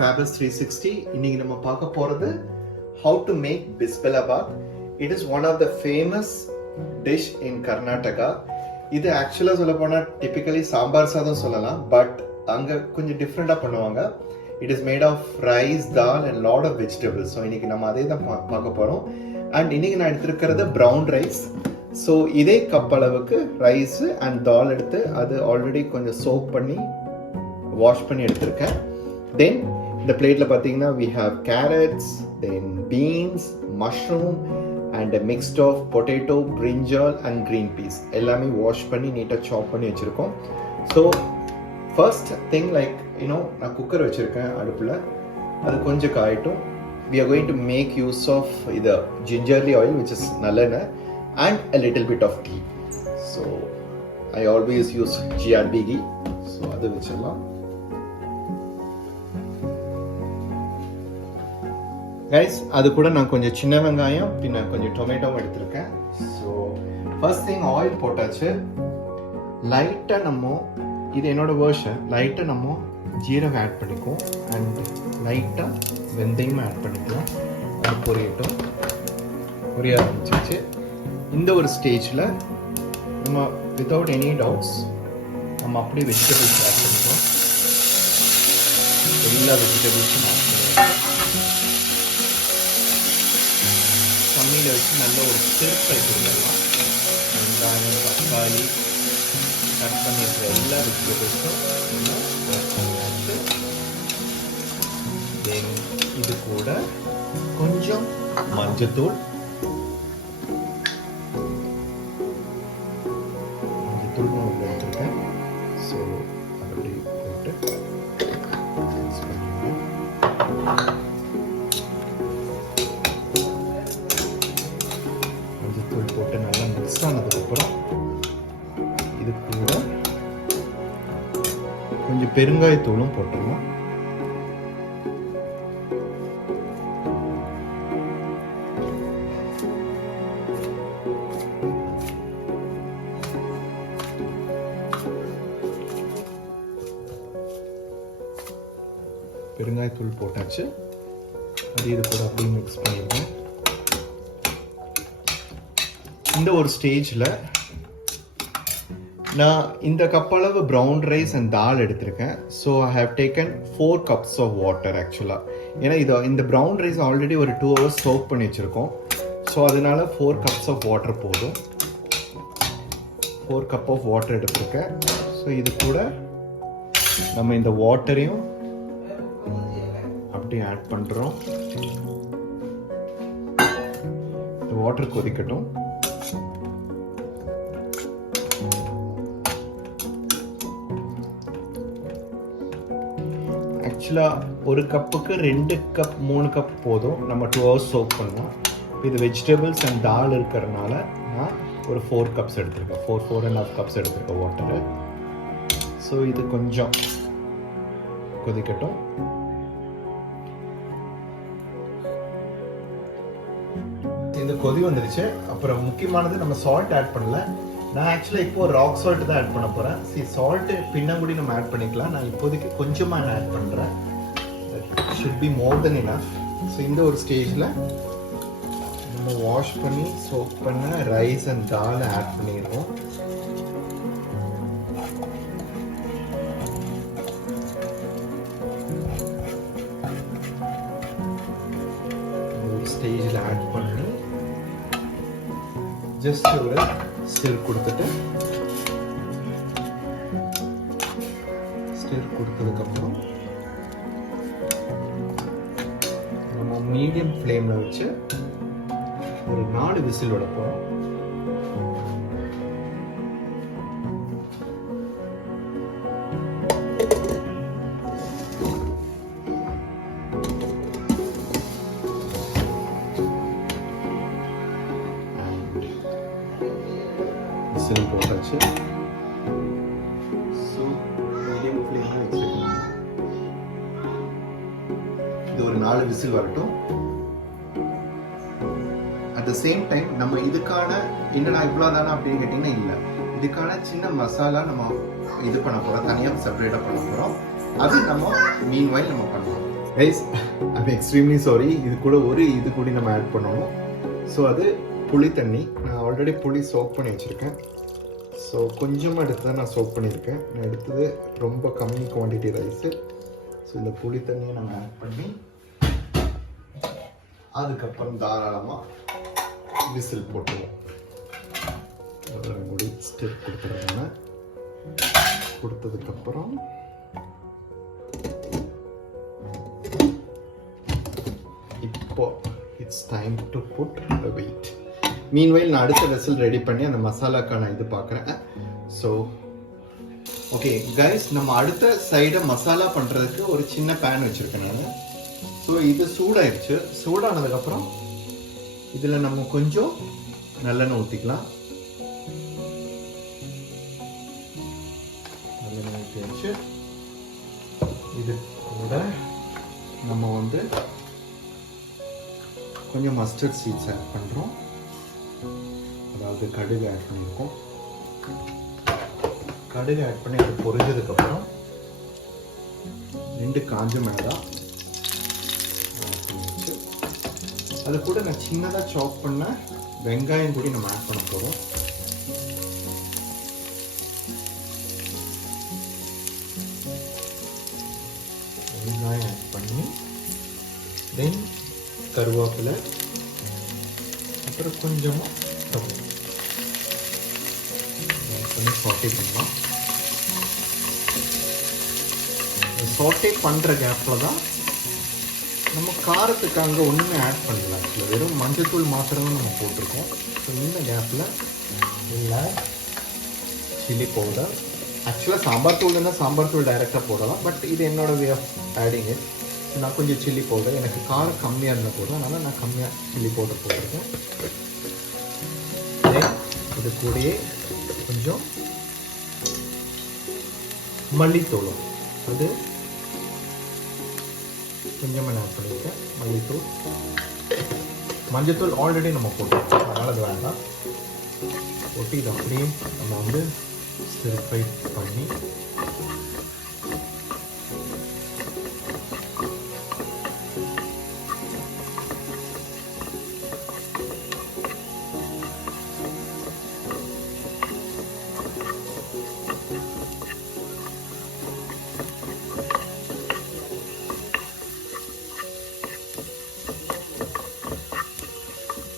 Fabulous 360. இன்னைக்கு நம்ம பார்க்க போறது how to make bisbalabath. It is one of the famous dish in Karnataka. இது ஆக்சுவலா சொல்ல போனா டிபிக்கலி சாம்பார் சாதம் சொல்லலாம், பட் அங்க கொஞ்சம் டிஃப்ரெண்டா பண்ணுவாங்க. It is made of rice, dal and lot of vegetables. So இன்னைக்கு நம்ம அதே தான் பார்க்க போறோம். அண்ட் இன்னைக்கு நான் எடுத்திருக்கிறது ப்ரௌன் ரைஸ். ஸோ இதே கப் அளவுக்கு ரைஸ் அண்ட் தால் எடுத்து அது ஆல்ரெடி கொஞ்சம் சோக் பண்ணி வாஷ் பண்ணி எடுத்திருக்கேன். தென் இந்த பிளேட்ல பார்த்தீங்கன்னா we have carrots, then beans, mushroom and a mixed of potato, brinjal and green peas. எல்லாமே வாஷ் பண்ணி நீட்டாக சாப் பண்ணி வச்சுருக்கோம். ஸோ ஃபர்ஸ்ட் திங் லைக் நான் குக்கர் வச்சுருக்கேன் அடுப்பில், அது கொஞ்சம் காயட்டும். we are going to make use of the gingerly oil which is நல்லெண்ணெய் and a little bit of ghee. So I always use GRB ghee. So அது வச்சிடலாம். கைஸ், அது கூட நான் கொஞ்சம் சின்ன வெங்காயம் பின்ன கொஞ்சம் டொமேட்டோவும் எடுத்திருக்கேன். ஸோ ஃபர்ஸ்ட் திங் ஆயில் போட்டாச்சு. லைட்டாக நம்ம இது என்னோட வேர்ஷன், லைட்டாக நம்ம ஜீரகம் ஆட் பண்ணிக்குவோம் அண்ட் லைட்டாக வெந்தயமும் ஆட் பண்ணிக்கலாம். அது பொரியட்டும். பொரிய ஆரம்பிச்சிச்சு. இந்த ஒரு ஸ்டேஜில் நம்ம வித்தவுட் எனி டவுட்ஸ் நம்ம அப்படியே வெஜிடபிள்ஸ் ஆட் பண்ணிக்குவோம். எல்லா வெஜிடபிள்ஸும் ஆட் பண்ணுவோம். கம்மியில் வச்சு நல்ல ஒரு திருப்பை கொடுக்கலாம். வெங்காயம், தக்காளி கட் பண்ணியிருக்கிற எல்லா வெஜிடபிள்ஸும் ஆட் பண்ணியாச்சு. தென் இது கூட கொஞ்சம் மஞ்சத்தூள் உள்ள எடுத்துருக்கேன். ஸோ அப்படி போட்டு மஞ்சத்தூள் போட்டு நல்லா மிக்ஸ் ஆனதுக்கப்புறம் இது கூட கொஞ்சம் பெருங்காயத்தூளும் போட்டுருவோம். பெருங்காயத்தூள் போட்டாச்சு. அது இது கூட அப்படியே மிக்ஸ் பண்ணிடுவோம். இந்த ஒரு ஸ்டேஜில் நான் இந்த கப் அளவு ப்ரௌன் ரைஸ் அண்ட் தால் எடுத்திருக்கேன். So I have taken 4 cups of water ஆக்சுவலாக. ஏன்னா இந்த ப்ரௌன் ரைஸ் ஆல்ரெடி ஒரு 2 hours சோக் பண்ணி வச்சுருக்கோம். ஸோ அதனால 4 cups ஆஃப் வாட்டர் போதும். 4 cup ஆஃப் வாட்டர் எடுத்திருக்கேன். ஸோ இது கூட நம்ம இந்த வாட்டரையும் அப்படியே ஆட் பண்ணுறோம். இந்த வாட்டர் கொதிக்கட்டும். ஆக்சுவலாக ஒரு கப்புக்கு 2 cup 3 cup போதும். நம்ம 2 hours சோக் பண்ணுவோம். இது வெஜிடபிள்ஸ் அண்ட் தால் இருக்கிறதுனால நான் ஒரு 4 cups எடுத்திருக்கேன். 4.5 cups எடுத்திருக்கேன் வாட்டரு. ஸோ இது கொஞ்சம் கொதிக்கட்டும். இந்த கொதி வந்துருச்சு. அப்புறம் முக்கியமானது நம்ம சால்ட் ஆட் பண்ணல. நான் ஆக்சுவலாக இப்போ ராக் சால்ட் தான் ஆட் பண்ண போகிறேன். சால்ட்டு பின்னங்குடி நம்ம ஆட் பண்ணிக்கலாம். நான் இப்போதைக்கு கொஞ்சமாக நான் ஆட் பண்ணுறேன். Should be more then enough. So இந்த ஒரு ஸ்டேஜில் நம்ம வாஷ் பண்ணி சோக் பண்ண ரைஸ் அண்ட் தால் ஆட் பண்ணிடுவோம். ஸ்டேஜில் ஆட் பண்ணி ஜஸ்ட் ஒரு ஸ்டிர் கொடுத்ததுக்கப்புறம் நம்ம மீடியம் ஃப்ளேமில் வச்சு ஒரு 4 விசில் விட போகிறோம். விசில் போட்டாச்சு. ஸோ மீடியம் ஃப்ளேமில் வச்சுருக்கோம். இது ஒரு 4 விசில் வரட்டும். அட் த சேம் டைம் நம்ம இதுக்கான என்னடா இவ்வளோ தானே அப்படின்னு கேட்டிங்கன்னா இல்லை, இதுக்கான சின்ன மசாலா நம்ம இது பண்ண போகிறோம், தனியாக செப்பரேட்டாக பண்ண போகிறோம். அது நம்ம மீன்வைல் நம்ம பண்ணலாம். கைஸ் ஐம் எக்ஸ்ட்ரீம்லி சாரி, இது கூட ஒரு இது கூட நம்ம ஆட் பண்ணணும். ஸோ அது புளி தண்ணி. நான் ஆல்ரெடி புளி சோக் பண்ணி வச்சுருக்கேன். ஸோ கொஞ்சமாக எடுத்து தான் நான் சோக் பண்ணியிருக்கேன். நான் எடுத்தது ரொம்ப கம்மி குவான்டிட்டி ரைஸு. ஸோ இந்த புளி தண்ணியை நம்ம ஆட் பண்ணி அதுக்கப்புறம் தாராளமாக விசில் போட்டுருவோம். ஒரு முடி ஸ்டெப் கொடுத்துருக்காங்க. கொடுத்ததுக்கப்புறம் இப்போ it's time to put the weight. Meanwhile நான் அடுத்த வெசல் ரெடி பண்ணி அந்த மசாலாக்கான இது பார்க்குறேன். ஸோ ஓகே கைஸ், நம்ம அடுத்த சைடை மசாலா பண்ணுறதுக்கு ஒரு சின்ன பேன் வச்சுருக்கேன் நான். ஸோ இது சூடாயிடுச்சு. சூடானதுக்கப்புறம் இதில் நம்ம கொஞ்சம் நல்லெண்ணெய் ஊற்றிக்கலாம். நல்லெண்ணெய் ஊற்றியாச்சு. இது கூட நம்ம வந்து கொஞ்சம் மஸ்டர்ட் சீட்ஸ் ஆட் பண்ணுறோம். அதாவது கடுகு ஆட் பண்ணியிருக்கோம். கடுகு ஆட் பண்ணி அது பொரிஞ்சதுக்கப்புறம் 2 காஞ்ச மிளகாய் அது கூட நான் சின்னதாக சாப் பண்ண வெங்காயம் கூட நம்ம ஆட் பண்ண போகிறோம். வெங்காயம் ஆட் பண்ணி தென் கருவேப்பிலை, அப்புறம் கொஞ்சமாக பண்ணி சாட்டே பண்ணலாம். சாட்டே பண்ணுற கேப்பில் தான் நம்ம காரத்துக்கு அங்கே ஒன்றுமே ஆட் பண்ணல. ஆக்சுவலாக வெறும் மஞ்சத்தூள் மாத்திரம் தான் நம்ம போட்டிருக்கோம். ஸோ இந்த கேப்பில் இல்லை சில்லி பவுடர். ஆக்சுவலாக சாம்பார் தூள் இருந்தால் சாம்பார் தூள் டைரெக்டாக போடலாம். பட் இது என்னோட வே ஆஃப் ஆடிங்கு. நான் கொஞ்சம் சில்லி பவுடர், எனக்கு காரம் கம்மியாக இருந்தால் போடுறேன், அதனால் நான் கம்மியாக சில்லி பவுடர் போட்டிருக்கேன். இது கூடயே கொஞ்சம் மல்லித்தூளும் அது கொஞ்சமாக நான் ஆட் பண்ணியிருக்கேன். மல்லித்தூள், மஞ்சத்தூள் ஆல்ரெடி நம்ம போட்டோம், அதனால் அது வேண்டாம். போட்டு இதை அப்படியே நம்ம வந்து ஸ்டிர் ஃப்ரை பண்ணி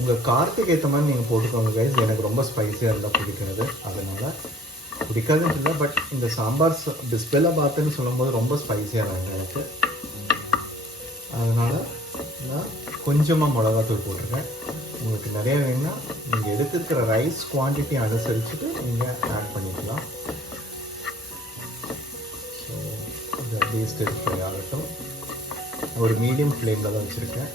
உங்கள் காரத்துக்கு ஏற்ற மாதிரி நீங்கள் போட்டுக்கோங்க கைஸ். எனக்கு ரொம்ப ஸ்பைஸியாக இருந்தால் பிடிக்காது, அதனால் பிடிக்காதுன்னு இல்லை. பட் இந்த சாம்பார் பிஸ்பெல்லாபாத்துன்னு சொல்லும்போது ரொம்ப ஸ்பைஸியாக வேணும் எனக்கு. அதனால் நான் கொஞ்சமாக மிளகாத்தூள் போட்டிருக்கேன். உங்களுக்கு நிறையா வேணும்னா நீங்கள் எடுத்துருக்கிற ரைஸ் குவான்டிட்டி அனுசரிச்சுட்டு நீங்கள் ஆட் பண்ணிக்கலாம். ஸோ இது அப்படியே ஸ்டிர் ஃப்ரை ஆகட்டும். ஒரு மீடியம் ஃப்ளேமில் தான் வச்சுருக்கேன்.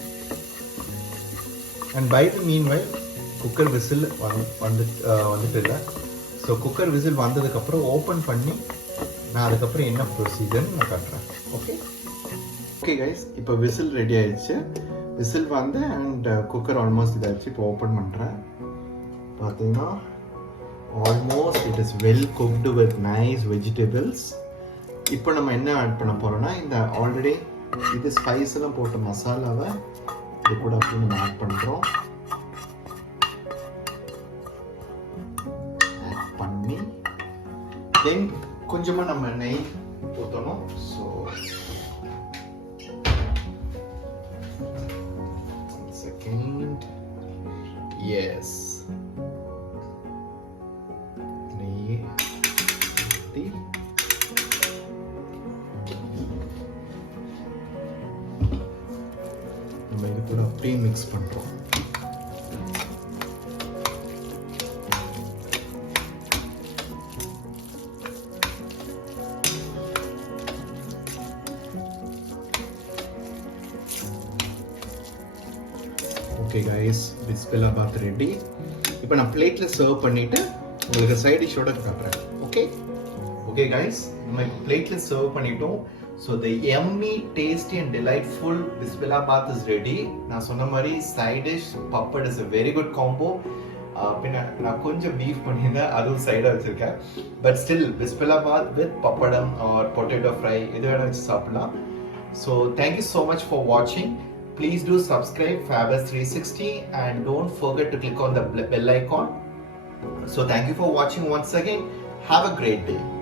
And by the meanwhile cooker whistle வந்துட்டு இல்லை. ஸோ குக்கர் விசில் வந்ததுக்கப்புறம் ஓப்பன் பண்ணி நான் அதுக்கப்புறம் என்ன ப்ரொசீஜர்னு நான் காட்டுறேன். ஓகே ஓகே கைஸ், இப்போ விசில் ரெடி ஆயிடுச்சு. விசில் வந்து அண்ட் குக்கர் ஆல்மோஸ்ட் இதாகிடுச்சு. இப்போ ஓப்பன் பண்ணுறேன். பார்த்தீங்கன்னா almost it is well cooked with nice vegetables. இப்போ நம்ம என்ன ஆட் பண்ண போகிறோம்னா இந்த ஆல்ரெடி இது ஸ்பைஸ் எல்லாம் போட்ட மசாலாவை இது கூட அப்படி நம்ம ஆட் பண்ணுறோம். ஆட் பண்ணி தென் கொஞ்சமாக நம்ம நெய் ஊற்றணும். ஸோ செகண்ட் எஸ் நெய் ஊற்றி நம்ம இது கூட அப்படியே மிக்ஸ் பண்ணுறோம். Okay guys, bisibelebath ready. இப்போ நான் பிளேட்டில் சர்வ் பண்ணிவிட்டு உங்களுக்கு சைட் டிஷ்ஷோட காட்டுறேன். ஓகே ஓகே கைஸ், நம்ம பிளேட்டில் சர்வ் பண்ணிட்டோம். So the yummy tasty and delightful bisibelebath is ready. நான் சொன்ன மாதிரி side dish papad is a very good combo. பின்ன நான் கொஞ்சம் பீஃப் பண்ணியிருந்தேன், அதுவும் சைடாக வச்சுருக்கேன். But still bisibelebath with pappadam or potato fry இது வேணால் வச்சு சாப்பிட்லாம். So thank you so much for watching. Please do subscribe Fabulous 360 and don't forget to click on the bell icon. So thank you for watching once again. Have a great day.